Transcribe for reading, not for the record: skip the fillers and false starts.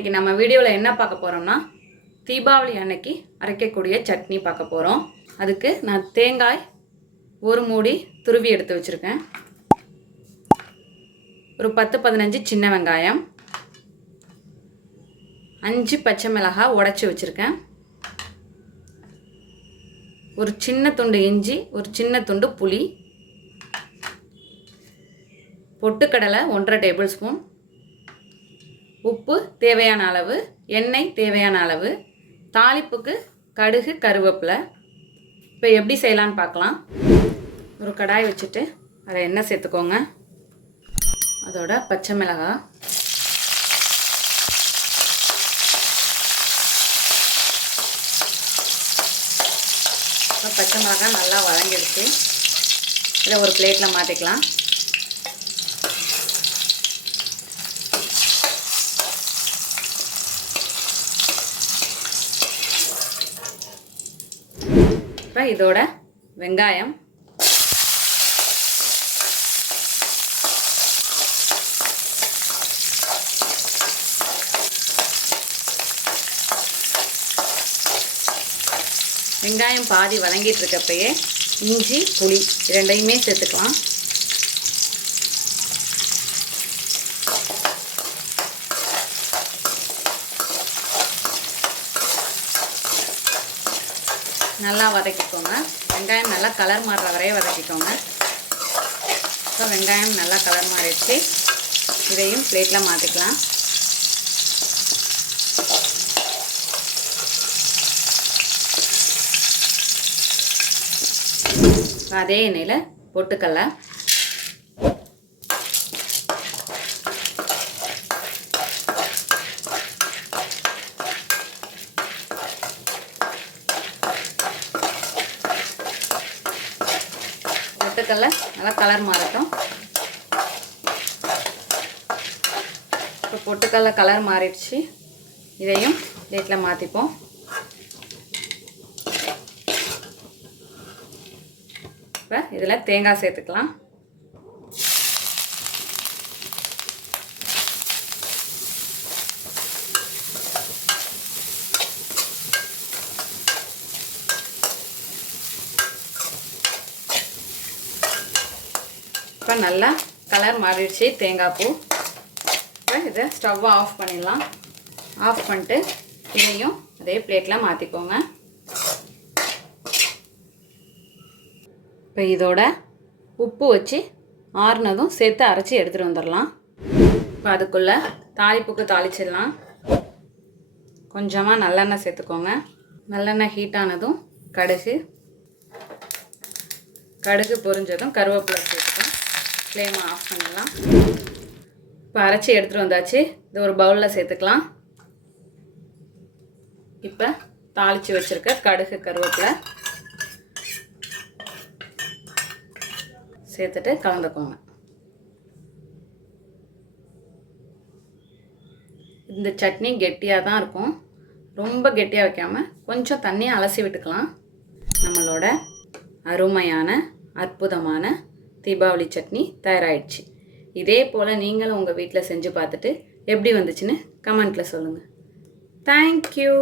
இன்னைக்கு நம்ம வீடியோவில் என்ன பார்க்க போகிறோம்னா தீபாவளி அன்னைக்கு அரைக்கக்கூடிய சட்னி பார்க்க போகிறோம். அதுக்கு நான் தேங்காய் ஒரு மூடி துருவி எடுத்து வச்சுருக்கேன். ஒரு 10-15 சின்ன வெங்காயம், 5 பச்சை மிளகாய் உடைச்சி வச்சுருக்கேன். ஒரு சின்ன துண்டு இஞ்சி, ஒரு சின்ன துண்டு புளி, பொட்டுக்கடலை 1.5 டேபிள் ஸ்பூன், உப்பு தேவையான அளவு, எண்ணெய் தேவையான அளவு, தாளிப்புக்கு கடுகு கருவேப்பிலை. இப்போ எப்படி செய்யலான்னு பார்க்கலாம். ஒரு கடாய் வச்சுட்டு அதை எண்ணெய் சேர்த்துக்கோங்க. அதோட பச்சை மிளகாய், பச்சை மிளகாய் நல்லா வதங்கிடுச்சு. இதை ஒரு பிளேட்டில் மாற்றிக்கலாம். இப்போ இதோட வெங்காயம், வெங்காயம் பாதி வதங்கிட்டு இருக்கப்பயே இஞ்சி புளி இரண்டையுமே சேர்த்துக்கலாம். நல்லா வதக்கிக்கோங்க. வெங்காயம் நல்லா கலர் மாறுற வரைய வதக்கிக்கோங்க. இப்போ வெங்காயம் நல்லா கலர் மாறிடுச்சு. இதையும் பிளேட்டில் மாற்றிக்கலாம். அதே எண்ணெயில் பொட்டுக்கடலை, பொட்டுக்கடலை நல்லா கலர் மாறட்டும். இப்போ பொட்டுக்கடலை கலர் மாறிடுச்சு. இதையும் பிளேட்டில் மாற்றிப்போம். இப்போ இதில் தேங்காய் சேர்த்துக்கலாம். இப்போ நல்லா கலர் மாறிடுச்சு தேங்காய் பூ. இப்போ இதை ஸ்டவ்வை ஆஃப் பண்ணிடலாம். ஆஃப் பண்ணிட்டு இதையும் அதே பிளேட்டில் மாற்றிக்கோங்க. இப்போ இதோட உப்பு வச்சு ஆறுனதும் சேர்த்து அரைச்சி எடுத்துகிட்டு வந்துடலாம். இப்போ அதுக்குள்ளே தாளிப்புக்கு தாளிச்சிடலாம். கொஞ்சமாக நல்லெண்ணெய் சேர்த்துக்கோங்க. நல்லெண்ணெய் ஹீட் ஆனதும் கடுகு பொரிஞ்சதும் கருவேப்பிலை சேர்த்துக்கோங்க. ஃப்ளேமை ஆஃப் பண்ணிடலாம். இப்போ அரைச்சி எடுத்துகிட்டு வந்தாச்சு. இது ஒரு பவுலில் சேர்த்துக்கலாம். இப்போ தாளித்து வச்சுருக்க கடுகு கருவேப்பிலை சேர்த்துட்டு கலந்துக்கோங்க. இந்த சட்னி கெட்டியாக தான் இருக்கும். ரொம்ப கெட்டியாக வைக்காமல் கொஞ்சம் தண்ணியை அலசி விட்டுக்கலாம். நம்மளோட அருமையான அற்புதமான தீபாவளி சட்னி தயாராகிடுச்சு. இதே போல் நீங்களும் உங்கள் வீட்டில் செஞ்சு பார்த்துட்டு எப்படி வந்துச்சுன்னு கமெண்ட்டில் சொல்லுங்கள். தேங்க்யூ.